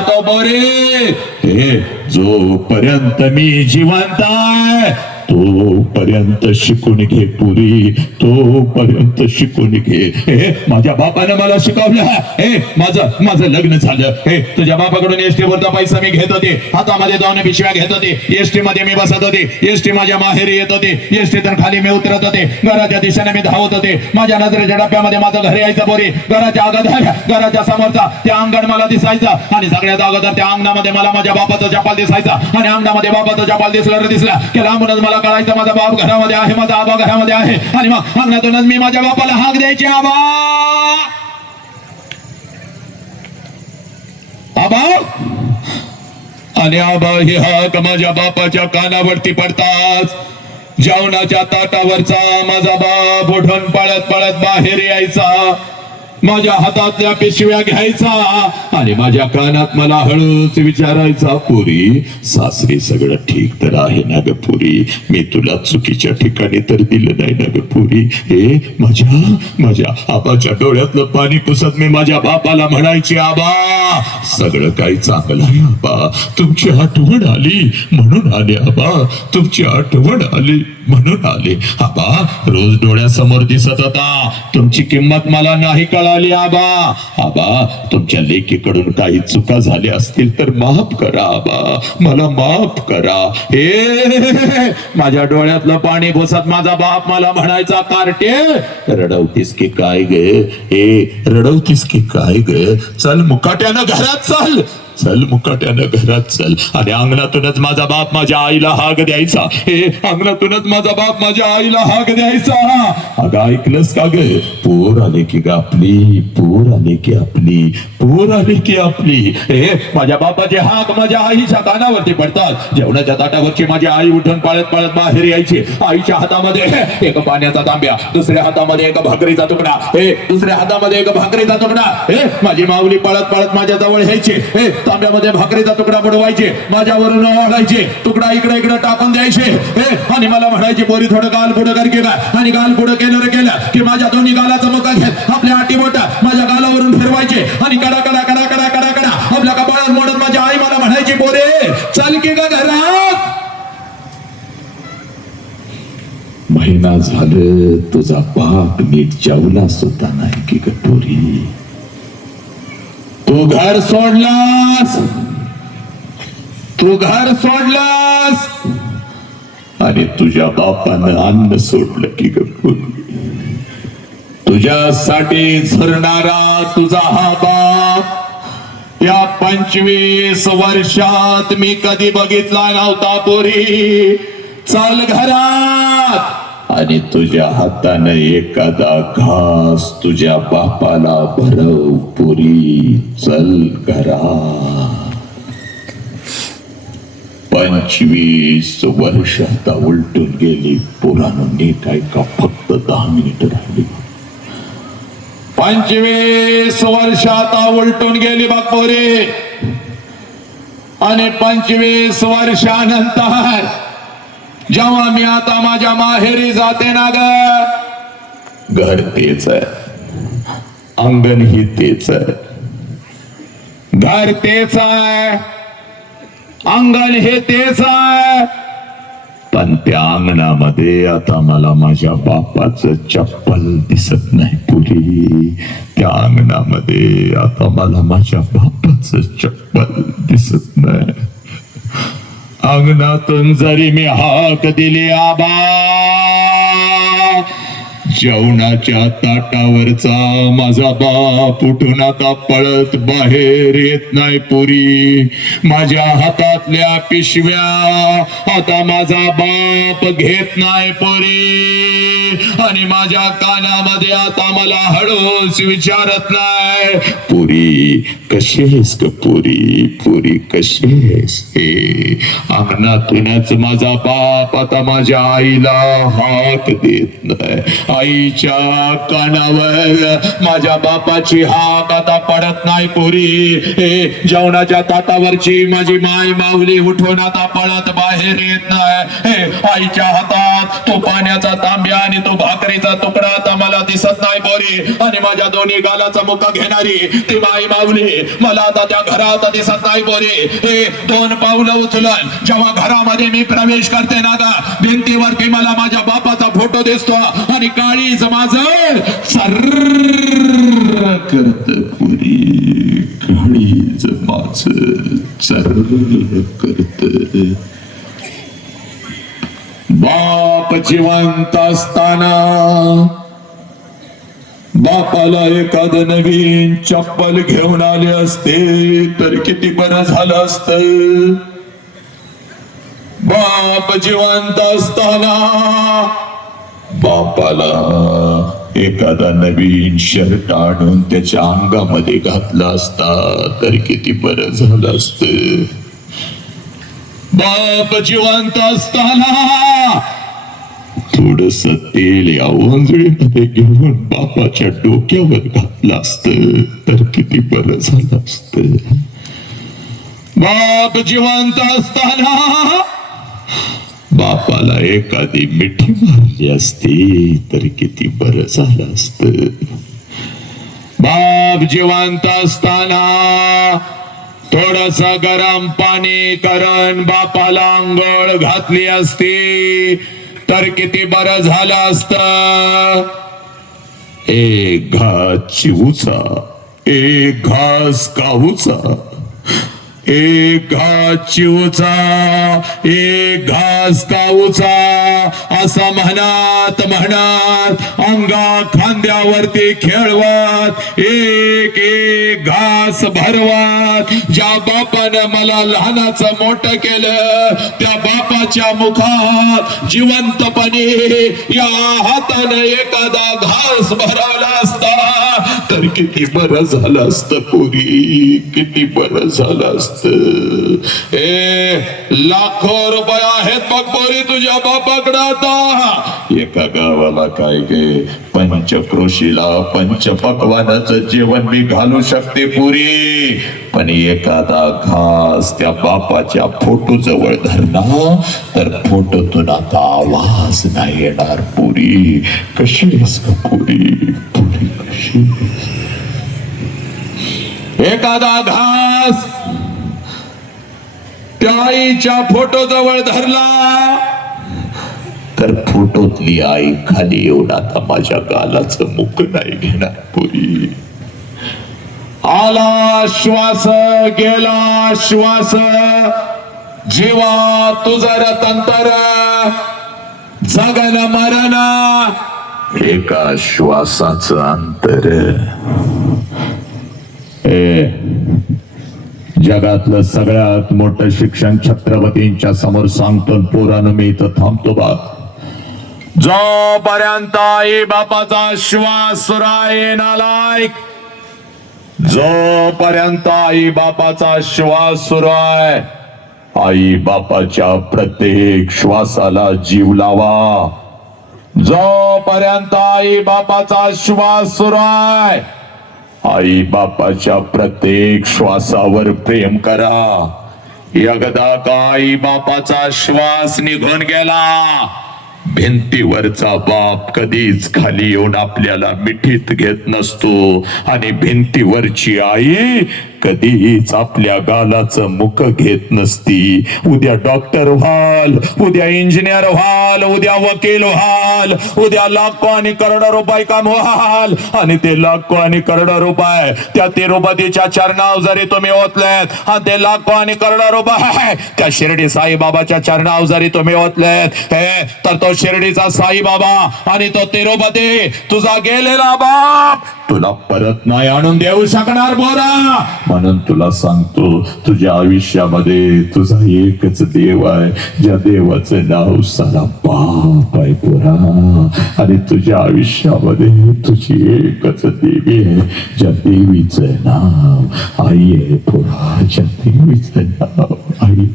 तो बरे हे जोपर्यंत मी जिवंत आहे तोपर्यंत शिकून घे पुरी, तोपर्यंत शिकून घे. हे माझ्या बापाने मला शिकवलं. हे माझं लग्न झालं. हे तुझ्या बापाकडून एसटी वरचा पैसा मी घेत होते, हातामध्ये जाऊन पिशव्या घेत होते, एसटी मध्ये मी बसत होते, एसटी माझ्या माहेरी येत होते, एसटीतून खाली मी उतरत होते, घराच्या दिशेने मी धावत होते. माझ्या नजरेच्या डब्यामध्ये माझं घर यायचं पोरी. घराच्या अगोदर घराच्या समोरचा त्या अंगण मला दिसायचं आणि सगळ्यात अगोदर त्या अंगणामध्ये मला माझ्या बापाचा चपाल दिसायचा आणि अंगणामध्ये बापाचा चपाल दिसला की लांबूनच मला कळायचं माझा बाप घरामध्ये आहे, माझा आबा घरामध्ये आहे. आणि मग अंगणातूनच मी माझ्या बापाला हाक द्यायची, आबा आबा. आणि आबा ही हाक माझ्या बापाच्या कानावरती पडताच जेवणाच्या ताटावरचा माझा बाप उठून पळत पळत बाहेर यायचा, माझ्या हातातल्या पिशव्या घ्यायचा आणि माझ्या कानात मला हळूच विचारायचा, पुरी सासरी सगळं ठीक तर आहे ना ग पुरी, मी तुला चुकीच्या ठिकाणी तर दिलं नाही ना ग पुरी. हे माझ्या आबाच्या डोळ्यातलं पाणी पुसत मी माझ्या बापाला म्हणायची, आबा सगळं काही चांगलं आहे आबा, तुमची आठवण आली म्हणून आले आबा, तुमची आठवण आली म्हणून आले आबा. रोज डोळ्यासमोर दिसत होता, तुमची किंमत मला नाही कळाली आबा. आबा तुमच्या लेकीकडून काही चुका झाल्या असतील तर माफ करा आबा, मला माफ करा. हे माझ्या डोळ्यातलं पाणी पुसत माझा बाप मला म्हणायचा, कार्टे रडवतीस की काय ग, हे रडवतीस की काय ग, चल मुकाट्यानं घरात चल, चल मुकाट्यानं घरात चल. आणि अंगणातूनच माझा बाप माझ्या आईला हाक द्यायचा. हे अंगणातूनच माझा बाप माझ्या आईला हाक द्यायचा. अगं ऐकलंस का ग, पोर आले की ग आपली, पोर आले की आपली, पोर आले की आपली. हे माझ्या बापाचे हाक माझ्या आईच्या कानावरती पडतात. जेवणाच्या ताटावरची माझी आई उठून पळत पळत बाहेर यायची. आईच्या हातामध्ये एक पाण्याचा तांब्या, दुसऱ्या हातामध्ये एक भाकरीचा तुकडा, हे दुसऱ्या हातामध्ये एक भाकरीचा तुकडा. हे माझी माऊली पळत पळत माझ्या जवळ यायची. हे तांब्यामध्ये भाकरीचा तुकडा बुडवायचे, माझ्यावरून ओढायचे, तुकडा इकडे इकडे टाकून द्यायचे. हे आणि मला म्हणायचे, पोरी थोडं गाल पुढं कर की काय. आणि गाल पुढं केलं की माझ्या दोन्ही गालाचा मुका घेत आपल्या आटी बोटा माझ्या गालावरून फिरवायचे आणि कडा कडा कडा कडा कडा कडा आपल्या कपाळात मोडत माझी आई मला म्हणायची, पोरे चल की का घरात. महिना झालं तुझा बाप नीट जेवला सुद्धा नाही की ग पोरी. तू घर सोडलास, तू घर सोडलास आणि तुझ्या बापानं अन्न सोडलं की ग पोरी. तुझ्यासाठी झरणारा तुझा हा बाप या 25 वर्षात मी कधी बघितला नव्हता पोरी. चल घरात आणि तुझ्या हाताने एखादा घास तुझ्या बापाला भरव पुरी. चल घरात. 25 वर्ष आता उलटून गेली पोरांनो, नीट ऐका, फक्त 10 मिनिट राहिली. 25 वर्ष आता उलटून गेली बघ पोरी. आणि 25 वर्षानंतर जेव्हा मी आता माझ्या माहेरी जाते ना ग, घर तेच आहे, अंगण ही तेच आहे, घर तेच आहे, अंगण हे तेच आहे. पण त्या अंगणामध्ये आता मला माझ्या बापाचं चप्पल दिसत नाही पुरी. त्या अंगणामध्ये आता मला माझ्या बापाचं चप्पल दिसत नाही. अंगणातून जरी मी हाक दिली, आबा जेवणाच्या ताटावरचा माझा बाप उठून आता पळत बाहेर येत नाही पुरी. माझ्या हातातल्या पिशव्या आता माझा बाप घेत नाही पुरी. आणि माझ्या कानामध्ये आता मला हळूच विचारत नाही, पुरी कशी आहेस ग पुरी, पुरी कशी आहेस. हे अंगणातूनच माझा बाप आता माझ्या आईला हाक देत नाही. आईच्या कानावर माझ्या बापाची हाक आता पडत नाही पोरी. जेवणाच्या ताटावरची माझी माय माऊली उठून आता पळत बाहेर येत नाही. आईच्या हातात तो पाण्याचा तांब्या आणि तो भाकरीचा तुकडा आता मला दिसत नाही पोरी. आणि माझ्या दोन्ही गालाचा मुका घेणारी ती माई माऊली मला आता त्या घरात दिसत नाही पोरी. हे 2 पावलं उचलून जेव्हा घरामध्ये मी प्रवेश करते ना गा, भिंतीवरती मला माझ्या बापाचा फोटो दिसतो आणि काळीज माझं सर्र करत पुरी. काळीज माझं सर्र करत. बाप जिवंत असताना बापाला एखाद नवीन चप्पल घेऊन आले असते तर किती बरं झालं असतं. बाप जिवंत असताना बापाला एखादा नवीन शर्ट आणून त्याच्या अंगामध्ये घातला असता तर किती बरं झालं असतं. बाप जिवंत असताना थोडस तेल या ओंजळीमध्ये घेऊन बापाच्या डोक्यावर घातलं असतं तर किती बरं झालं असतं. बाप जिवंत असताना बापाला एखादी मिठी मारली असती तर किती बरं झालं असतं. बाप जिवंत असताना थोडस गरम पाणी करून बापाला आंघोळ घातली असती तर किती बरं झालं असतं. एक घास चिवूचा, एक घास काहूचा, एक घास चिवचा, एक घास काऊचा असं म्हणत म्हणत अंगा खांद्यावरती खेळवत एक एक घास भरवत ज्या बापानं मला लहानाचं मोठं केलं त्या बापाच्या मुखात जिवंतपणे या हातानं एखादा घास भरवला असता तर किती बरं झालं असतं पोरी. किती बरं झालं असतं. लाखो रुपये आहेत बघ पोरी तुझ्या बापाकडे आता. एका गावाला काय गे पंचक्रोशीला पंचपक्वानाचं जेवण मी घालू शकते पुरी, पण एखादा घास त्या बापाच्या फोटो जवळ धरला तर फोटोतून आता आवाज नाही येणार पुरी. कशी आहेस का पुरी? पुरी कशी? एखादा घास त्या आईच्या फोटो जवळ धरला तर फोटोतली आई खाली येऊन आता माझ्या गालाचं मुख नाही घेणार पुरी. आला श्वास गेला श्वास जीवा तुझं रतंतर जगन मरण एका श्वासाचं अंतर. जगातलं सगळ्यात मोठं शिक्षण छत्रपतींच्या समोर सांगतो पोरानं मी इथं थांबतो बा. जोपर्यंत आई बापाचा श्वास सुराय नालायक, जोपर्यंत आई बापाचा श्वास सुरू आहे आई बापाच्या प्रत्येक श्वासाला जीव लावा. जोपर्यंत आई बापाचा श्वास सुरू आहे आई बापाच्या प्रत्येक श्वासावर प्रेम करा. एकदा का आई बापाचा श्वास निघून गेला भिंतीवरचा बाप कधीच खाली येऊन आपल्याला मिठीत घेत नसतो आणि भिंतीवरची आई कधीच आपल्या गालाचं मुख घेत नसती. उद्या डॉक्टर व्हाल, उद्या इंजिनियर व्हाल, उद्या वकील व्हाल, उद्या लाखो आणि करोडो रुपये कमवाल आणि ते लाखो आणि करोडो रुपये त्या तिरुपतीच्या चरणावर जरी तुम्ही ओतलेत आणि ते लाखो आणि करोडो रुपये त्या शिर्डी साईबाबाच्या चरणावर जरी तुम्ही ओतलेत तर तो शिर्डीचा साईबाबा आणि तो तिरुपती तुझा गेलेला बाप तुला परत नाही आणून देऊ शकणार बोरा. म्हणून तुला सांगतो तुझ्या आयुष्यामध्ये तुझा एकच देव आहे ज्या देवाचं नाव सारा बाप आहे पोरा. आणि तुझ्या आयुष्यामध्ये तुझी एकच देवी आहे ज्या देवीचं नाव आई आहे पोरा. ज्या देवीचं नाव आई.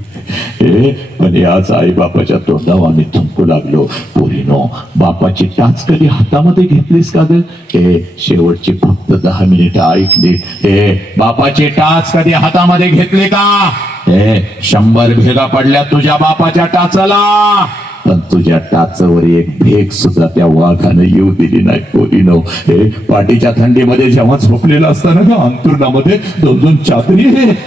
पण आज आई बापाच्या तोंडावर आम्ही थुंकू लागलो. पोरीनो, बापाची टाच कधी हातामध्ये घेतलीस का ग? हे शेवटची फक्त 10 मिनिटं ऐकली. हे बापाची टाच कधी हातामध्ये घेतली का? हे 100 भेगा पडल्या तुझ्या बापाच्या टाचाला, पण तुझ्या टाचावर एक भेग सुद्धा त्या वाघानं येऊ दिली नाही. पोरीनो, हे पाठीच्या थंडीमध्ये जेव्हा झोपलेला असताना का अंथरुणामध्ये 2-2 चादरी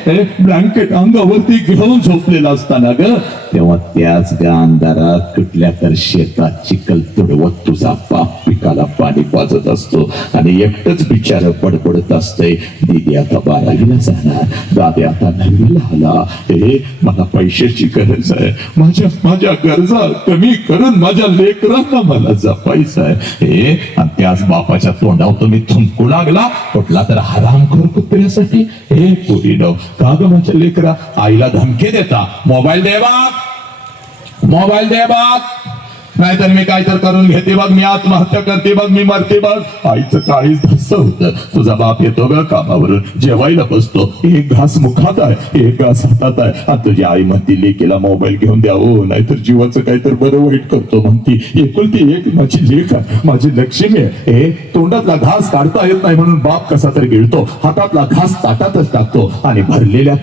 हे ब्लँकेट अंगावरती घेऊन झोपलेला असताना ग, तेव्हा त्याच ग अंधारात कुठल्या तर शेतात चिखल तुडवत तुझा बाप पिकाला पाणी पाजत असतो आणि एकटंच बिचार पडपडत असतंय. दीदी आता 12वीला जाणार, दादा आता 9वीला आला. हे मला पैशाची गरज आहे, माझ्या गरजा कमी करून माझ्या लेकरांना मला जपायचं आहे. हे आणि त्याच बापाच्या तोंडावर तुम्ही थुंकू लागला कुठला तर हरामखोर कुत्र्यासाठी. हे पोरीनो, का ग माझ्या लेकरा आईला धमकी देता मोबाईल दे बघ, मोबाईल दे बघ, नाहीतर मी काय तर करून घेते बघ, मी आत्महत्या करते बघ, मी मरते बघ. आईचं काळीच धस्स होतं. तुझा बाप येतो ग कामावरून, जेवायला बसतो, एक घास मुखात आहे, एक घास हातात आहे, आणि तुझी आई म्हणती लेकीला मोबाईल घेऊन द्या हो, नाहीतर जीवाचं काहीतर बरं वाईट करतो म्हणती. एकुलती एक माझी लेक आहे, माझी लक्ष्मी आहे. हे तोंडातला घास काढता येत नाही म्हणून बाप कसा तर गिळतो, हातातला घास ताटातच टाकतो आणि भरलेल्या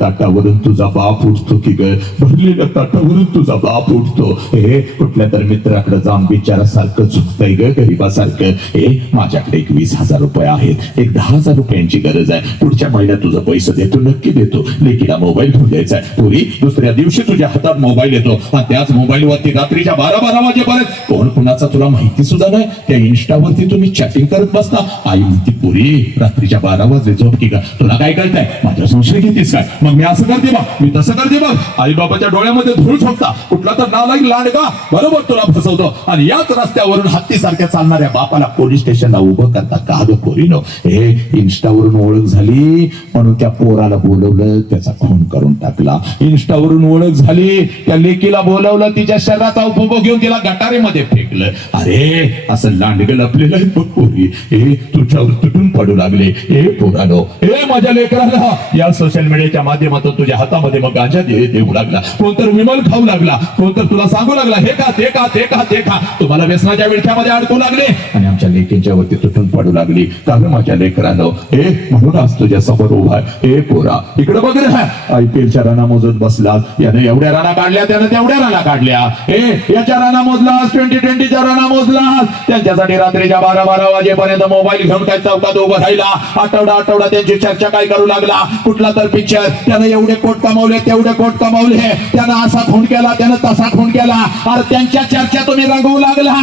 ताटावरून तुझा बाप उठतो की ग, भरलेल्या ताटावरून तुझा बाप उठतो. हे कुठल्या तर मित्राकडे जाऊन बिचारासारखं झुकतंय ग, गरीबासारखं. हे माझ्याकडे एक 20,000 रुपये आहेत, एक 10,000 रुपयांची गरज आहे, पुढच्या महिन्यात तुझं पैसे देतो, नक्की देतो. लेकीला मोबाईल घेऊन द्यायचा आहे. पुरी दुसऱ्या दिवशी तुझ्या हातात मोबाईल येतो आणि त्याच मोबाईलवरती रात्रीच्या 12 वाजेपर्यंत कोण कुणाचा तुला माहिती सुद्धा नाही, त्या इन्स्टावरती तुम्ही चॅटिंग करत बसता. आई म्हणती पुरी रात्रीच्या 12 वाजले झोप की का, तुला काय कळतंय, माझ्या संशय घेतीस काय? मग मी असं करते बघ, मी तसं करते बघ. आई बाबाच्या डोळ्यामध्ये धूळ झोपता, कुठला तर नालायक लांडगा बरोबर तुला फसवतो आणि याच रस्त्यावरून हत्तीसारख्या चालणाऱ्या बापाला पोलीस स्टेशनला उभं करता. का ग पोरीनो, हे इन्स्टावरून ओळख झाली म्हणून त्या पोराला बोलवलं, त्याचा खून करून टाकला. इन्स्टावरून ओळख झाली, त्या लेकीला बोलवलं, तिच्या शरीराचा उपभोग घेऊन तिला गटारीमध्ये फेकलं. अरे असं लांडगं लपलेलं आहे बघ पोरी, हे तुझ्यावर तुटून पडू लागले. हे पोरानो, हे माझ्या लेकराला या सोशल मीडियाच्या माध्यमातून तुझ्या हातामध्ये मग गांजा देऊ लागला, कोणतर विमल खाऊ लागला, कोणतर तुला सांगू लागला हे का ते का ते का ते का, तुम्हाला व्यसनाच्या विळख्यामध्ये अडकू लागले आणि आमच्या लेकींच्या वरती तुटून पडू लागली. का ग माझ्या लेकरांनो, हे म्हणून आज तुझ्या समोर उभा आहे. हे पोरा इकडे बघ रे, IPLच्या राना मोजत बसला, याने एवढ्या राना काढल्या, त्याने तेवढ्या राना काढल्या. हे याच्या राना मोजलास, 2020च्या राना मोजलास, त्यांच्यासाठी रात्रीच्या 12 वाजेपर्यंत मोबाईल घेऊन काय चौकात उभं राहिला. आठवडा त्यांची चर्चा काय करू लागला, कुठला तर पिक्चर, त्यानं एवढे कोट कमावले, तेवढे कोट कमावले, त्यानं असा खून केला, त्यानं तसा खून केला. अरे त्यांच्या चर्चा तुम्ही रंगवू लागला.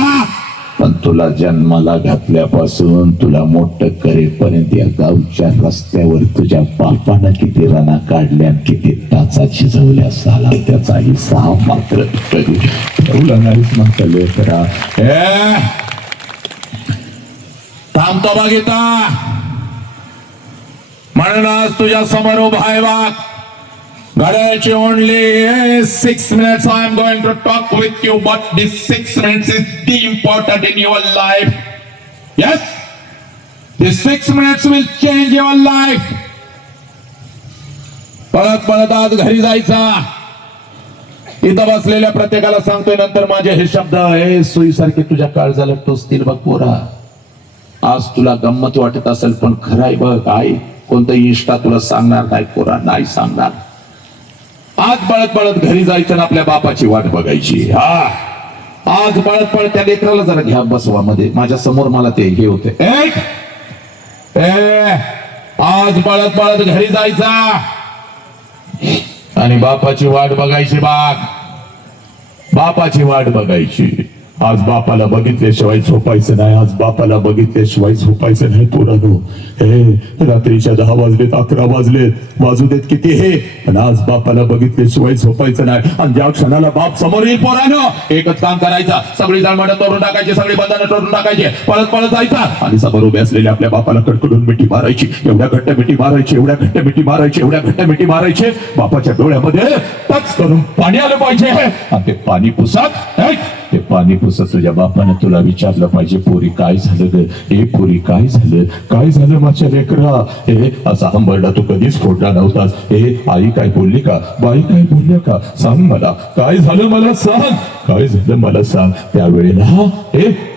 पण तुला जन्माला घातल्यापासून तुला मोठं करेपर्यंत या गावच्या रस्त्यावर तुझ्या बापानं किती राना काढल्या, किती टाचा शिजवल्या, साला त्याचा हिसाब मात्र कधी ठेवला नाहीस म्हणता लेकरा. थांबतो बघिता म्हणून आज तुझ्या समोर उभा आहे वाघ. घड्याळाची only 6 minutes I am going to talk with you, but this 6 minutes is the important in your life. Yes, this 6 minutes will change your life. पळत आज घरी जायचा. इथं बसलेल्या प्रत्येकाला सांगतोय नंतर माझे हे शब्द हे सुईसारखे तुझ्या काळजाला टोचतील बघ पोरा. आज तुला गंमत वाटत असेल पण खरंय बघ, आई कोणतं इष्टा तुला सांगणार नाही पोरा, नाही सांगणार. आज पळत घरी जायचं ना आपल्या बापाची वाट बघायची. हा आज पळत त्या लेकराला जरा घ्या बसवा मध्ये, माझ्या समोर मला ते हे होते. आज पळत घरी जायचा आणि बापाची वाट बघायची. बापाची वाट बघायची. आज बापाला बघितल्याशिवाय झोपायचं नाही, आज बापाला बघितल्याशिवाय झोपायचं नाही पोरांनो. हे रात्रीच्या 10 वाजलेत, 11 वाजलेत, वाजू देत किती हे, पण आज बापाला बघितल्याशिवाय झोपायचं नाही. आणि ज्या क्षणाला बाप समोर येईल पोरांनो, एकच काम करायचं, सगळी जाळमडं तोडून टाकायची, सगळी बंधनं तोडून टाकायची, पळत जायचा आणि समोर उभे असलेल्या आपल्या बापाला कडकडून मिठी मारायची. एवढ्या घट्ट मिठी मारायची, एवढ्या घट्ट मिठी मारायची, एवढ्या घट्ट मिठी मारायची, बापाच्या डोळ्यामध्ये टच करून पाणी आलं पाहिजे आणि ते पाणी पुसत ते पाणी पुसत तुझ्या बापानं तुला विचारलं पाहिजे, पोरी काय झालं ग, हे पोरी काय झालं, काय झालं माझ्या लेकरा, हे असा हंबरडा तू कधीच फोडला नव्हतास, हे आई काय बोलली का, बाई काय बोलल्या का, सांग मला काय झालं, मला सांग काय झालं, मला सांग.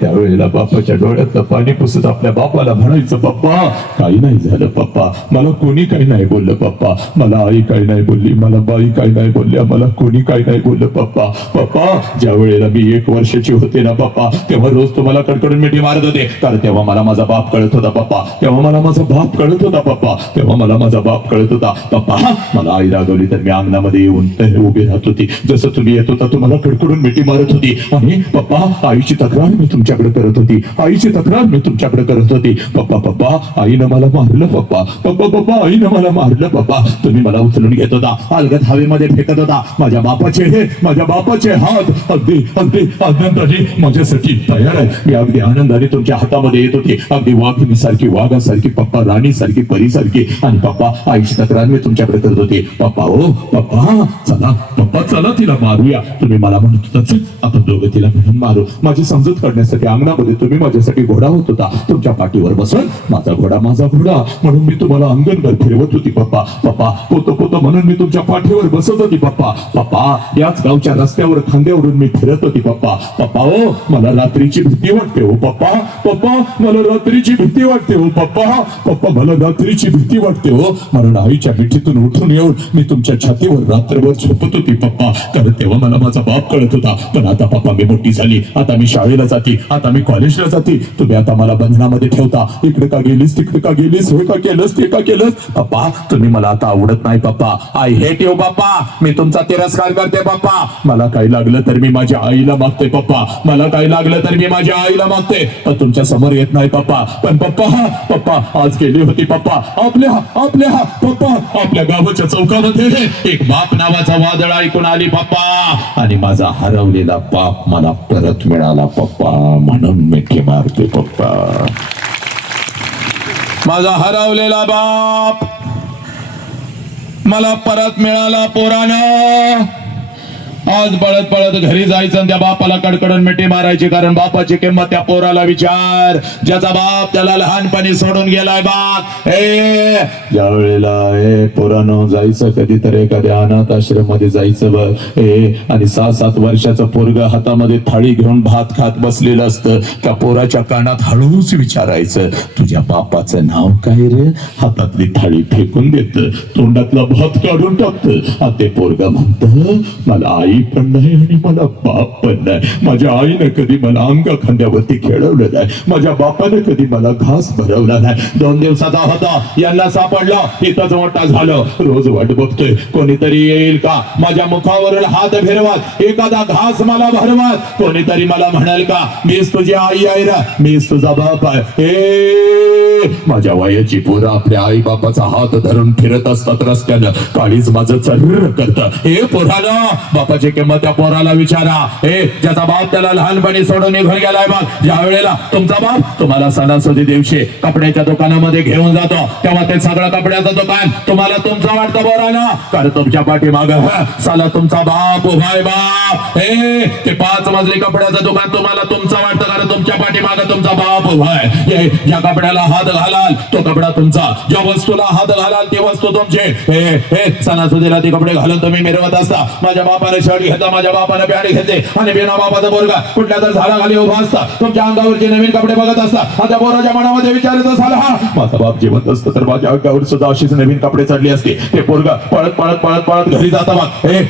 त्यावेळेला बापाच्या डोळ्यातलं पाणी पुसत आपल्या बापाला म्हणायचं, पप्पा काही नाही झालं पप्पा, मला कोणी काही नाही बोललं पप्पा, मला आई काही नाही बोलली, मला बाई काही नाही बोलल्या, मला कोणी काही नाही बोललं पप्पा. पप्पा ज्या वेळेला मी 1 वर्षाची होते ना पप्पा, तेव्हा रोज तुम्हाला कडकडून मिठी मारत होते, कारण तेव्हा मला माझा बाप कळत होता पप्पा, तेव्हा मला माझा बाप कळत होता पप्पा, तेव्हा मला माझा बाप कळत होता पप्पा. मला आई रागवली तर मी अंगणामध्ये येऊन उभी राहत होती, जसं तुम्ही येत होता तुम्हाला कडकडून मिठी मारत होती, आणि पप्पा आईची तक्रार मी तुमच्याकडे करत होती, आईची तक्रार मी तुमच्याकडे करत होती. पप्पा पप्पा आईनं मला मारलं पप्पा, पप्पा पप्पा आईनं मला मारलं पप्पा. तुम्ही मला उचलून घेत होता, अलगद हवेमध्ये फेकत होता, माझ्या बापाचे हात अगदी अगदी आनंदाने माझ्यासाठी तयार आहे. मी अगदी आनंदाने तुमच्या हातामध्ये येत होते, अगदी वाघिणीसारखी, वाघासारखी पप्पा, राणीसारखी, परीसारखी, आणि पप्पा आईची तक्रार मी तुमच्याकडे करत होते. पप्पा ओ पप्पा चला तिला मारूया. तुम्ही मला म्हणत होता आपण दोघं तिला म्हणून मारू. माझी समजूत करण्यासाठी अंगणामध्ये तुम्ही माझ्यासाठी घोडा होत होता, तुमच्या पाठीवर बसून माझा घोडा म्हणून मी तुम्हाला अंगणभर फिरवत होती पप्पा. पप्पा पोतो म्हणून मी तुमच्या पाठीवर बसत होती पप्पा. पप्पा याच गावच्या रस्त्यावर खांद्यावरून मी फिरत होती पप्पा. पप्पा ओ मला रात्रीची भीती वाटते हो पप्पा, पप्पा मला रात्रीची भीती वाटते हो पप्पा, पप्पा मला रात्रीची भीती वाटते हो. कारण आईच्या मिठीतून उठून येऊन मी तुमच्या छातीवर रात्रभर झोपत होती पप्पा, कारण तेव्हा मला माझा बाप कळत होता. पण आता पप्पा मी मोठी झाली, आता मी शाळेला जाते, आता मी कॉलेजला जाते, तुम्ही आता मला बंधनामध्ये ठेवता. इकडे का गेलीस, तिकडे का गेलीस, हे का केलंस, ते का केलंस. पप्पा तुम्ही मला आता आवडत नाही पप्पा, आय हेट यू पप्पा, मी तुमचा तिरस्कार करते पप्पा. मला काही लागलं तर मी माझ्या आईला मागते पप्पा, मला काही लागलं तर मी माझ्या आईला मागते, पण तुमच्या समोर येत नाही पप्पा. पण पप्पा आज गेली होती पप्पा आपल्या गावाच्या चौकामध्ये एक बाप नावाचा वादळ ऐकून आली पप्पा, आणि माझा हरवलेला बाप मला परत मिळाला पप्पा, म्हणून मिठी मारते पप्पा. माझा हरवलेला बाप मला परत मिळाला पोरानं. आज पळत घरी जायचं आणि त्या बापाला कडकडून मिठी मारायची, कारण बापाची किंमत त्या पोराला विचार, ज्याचा बाप त्याला लहानपणी सोडून गेलाय. बाप ज्या वेळेला पोरानं जायचं कधीतरी एखाद्या अनाथ आश्रम मध्ये जायचं बघ, आणि 6-7 वर्षाचं पोरग हातामध्ये थाळी घेऊन भात खात बसलेलं असतं, त्या पोराच्या कानात हळूच विचारायचं, तुझ्या बापाचं नाव काय रे. हातातली थाळी फेकून देत, तोंडातला भात काढून टाकत. ते पोरग म्हणत मला आई पण नाही आणि मला बाप पण नाही. माझ्या आईने कधी मला अंग खांद्यावरती खेळवलं नाही, माझ्या बापाने कधी मला घास भरवला नाही. 2 दिवसाचा होता, यांना सापडलं, इथंच मोठा झालं. रोज वाट बघतोय कोणीतरी येईल का, माझ्या मुखावरील हात फिरवत, एखादा घास मला भरवत, कोणीतरी मला म्हणाल का मीच तुझी आई आहे रा, मीच तुझा बाप आहे. माझ्या वयाची पोरं आपल्या आई बापाचा हात धरून फिरत असतात रस्त्यानं, काळीच माझं चर्र करतं. हे पोराला बापाची किंमत त्या पोराला विचारा, ज्याचा बाप त्याला लहानपणी सोडून निघून गेलाय. बघ ज्या वेळेला तुमचा बाप तुम्हाला सणासुदी दिवशी कपड्याच्या दुकानामध्ये घेऊन जातो, तेव्हा ते सगळं कपड्याचं दुकान तुम्हाला तुमचं वाटतं पोराला, कारण तुमच्या पाठीमाग साला तुमचा बाप उभाय. बाप ते 5 मजली कपड्याचं दुकान तुम्हाला तुमचं वाटतं, कारण तुमच्या पाठीमाग तुमचा बाप उभाय. ज्या कपड्याला हात घालाल तो कपडा तुमचा, ज्या वस्तूला हात घालाल ती वस्तू तुमची. सणासुदीला ते कपडे घालून तुम्ही मिरवत असता. माझ्या बापाने शर्ट घेतला, माझ्या बापाने पॅन्ट घेतले, आणि बिना बापाचा पोरगा कुठल्या तर झाडाखाली उभा असता, तुमच्या अंगावरचे नवीन कपडे बघत असता. आता पोराच्या मनामध्ये विचारत असाल, हा माझा बाप जिवंत असतं तर माझ्या अंगावर सुद्धा अशीच नवीन कपडे चढली असते. ते पोरगा पळत घरी जाता बघ,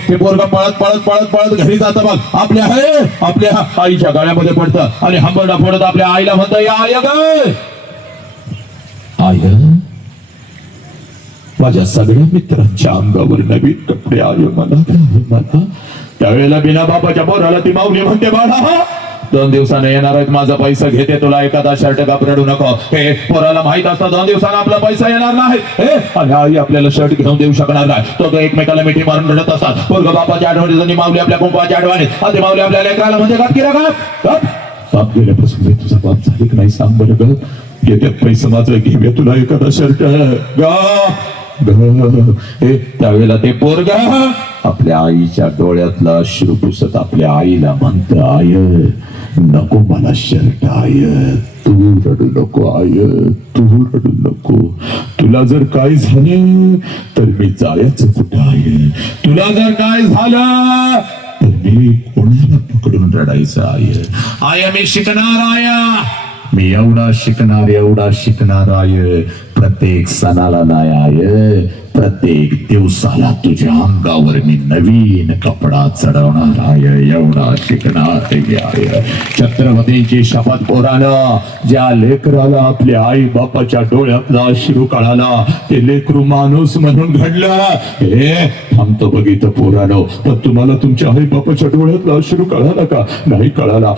ते पोरगा पळत घरी जाता बघ, आपल्या आईच्या गाळ्यामध्ये पडतं, आणि हंबरडा फोडत आपल्या आईला म्हणतं, या आय ग आय, माझ्या सगळ्या मित्रांच्या अंगावर नवीन कपडे आले मला. त्यावेळेला बिना बापाच्या पोराला ती माऊली म्हणते, बाळा 2 दिवसाने येणार आहेत, माझा पैसा घेते, तुला एखादा शर्ट कापडू नको. पोराला माहित असतं 2 दिवसांना आपला पैसा येणार नाही, आणि आई आपल्याला शर्ट घेऊन देऊ शकणार नाही. तो एकमेकाला मिठी मारून रडत असतात. पोरगा बापाच्या आठवणीत, माऊली आपल्या कुंपाच्या आठवणीत, आधी माऊली आपल्या लेकराला म्हणजे बाप गेल्यापासून तुझा बाप झाली की नाही सांग बरं ग. येत्यात पैसे माझं घेऊया तुला एखादा शर्ट. त्यावेळेला ते पोरगा आपल्या आईच्या डोळ्यातला अश्रू पुसत आपल्या आईला म्हणत, आय नको मला शर्ट, आय तू रडू नको, आय तू रडू नको. तुला जर काय झालं तर मी जायचं कुठं, आय तुला जर काय झालं तर मी कोणाला पकडून रडायचं, आय मी शिकणार, आय मी एवढा शिकणार, आय प्रत्येक सणाला नाही, आय प्रत्येक दिवसाला तुझ्या अंगावर मी नवीन कपडा चढवणार, आय एवढा शिकणार, आय छत्रपतींची शपथ पोरानं, ज्या लेकराला आपल्या आई बापाच्या डोळ्यातला अश्रू कळाला ते लेकरू माणूस म्हणून घडलं. हे थांबतो बघितलं पोरानं, पण तुम्हाला तुमच्या आई बापाच्या डोळ्यातला अश्रू कळाला का? नाही कळाला.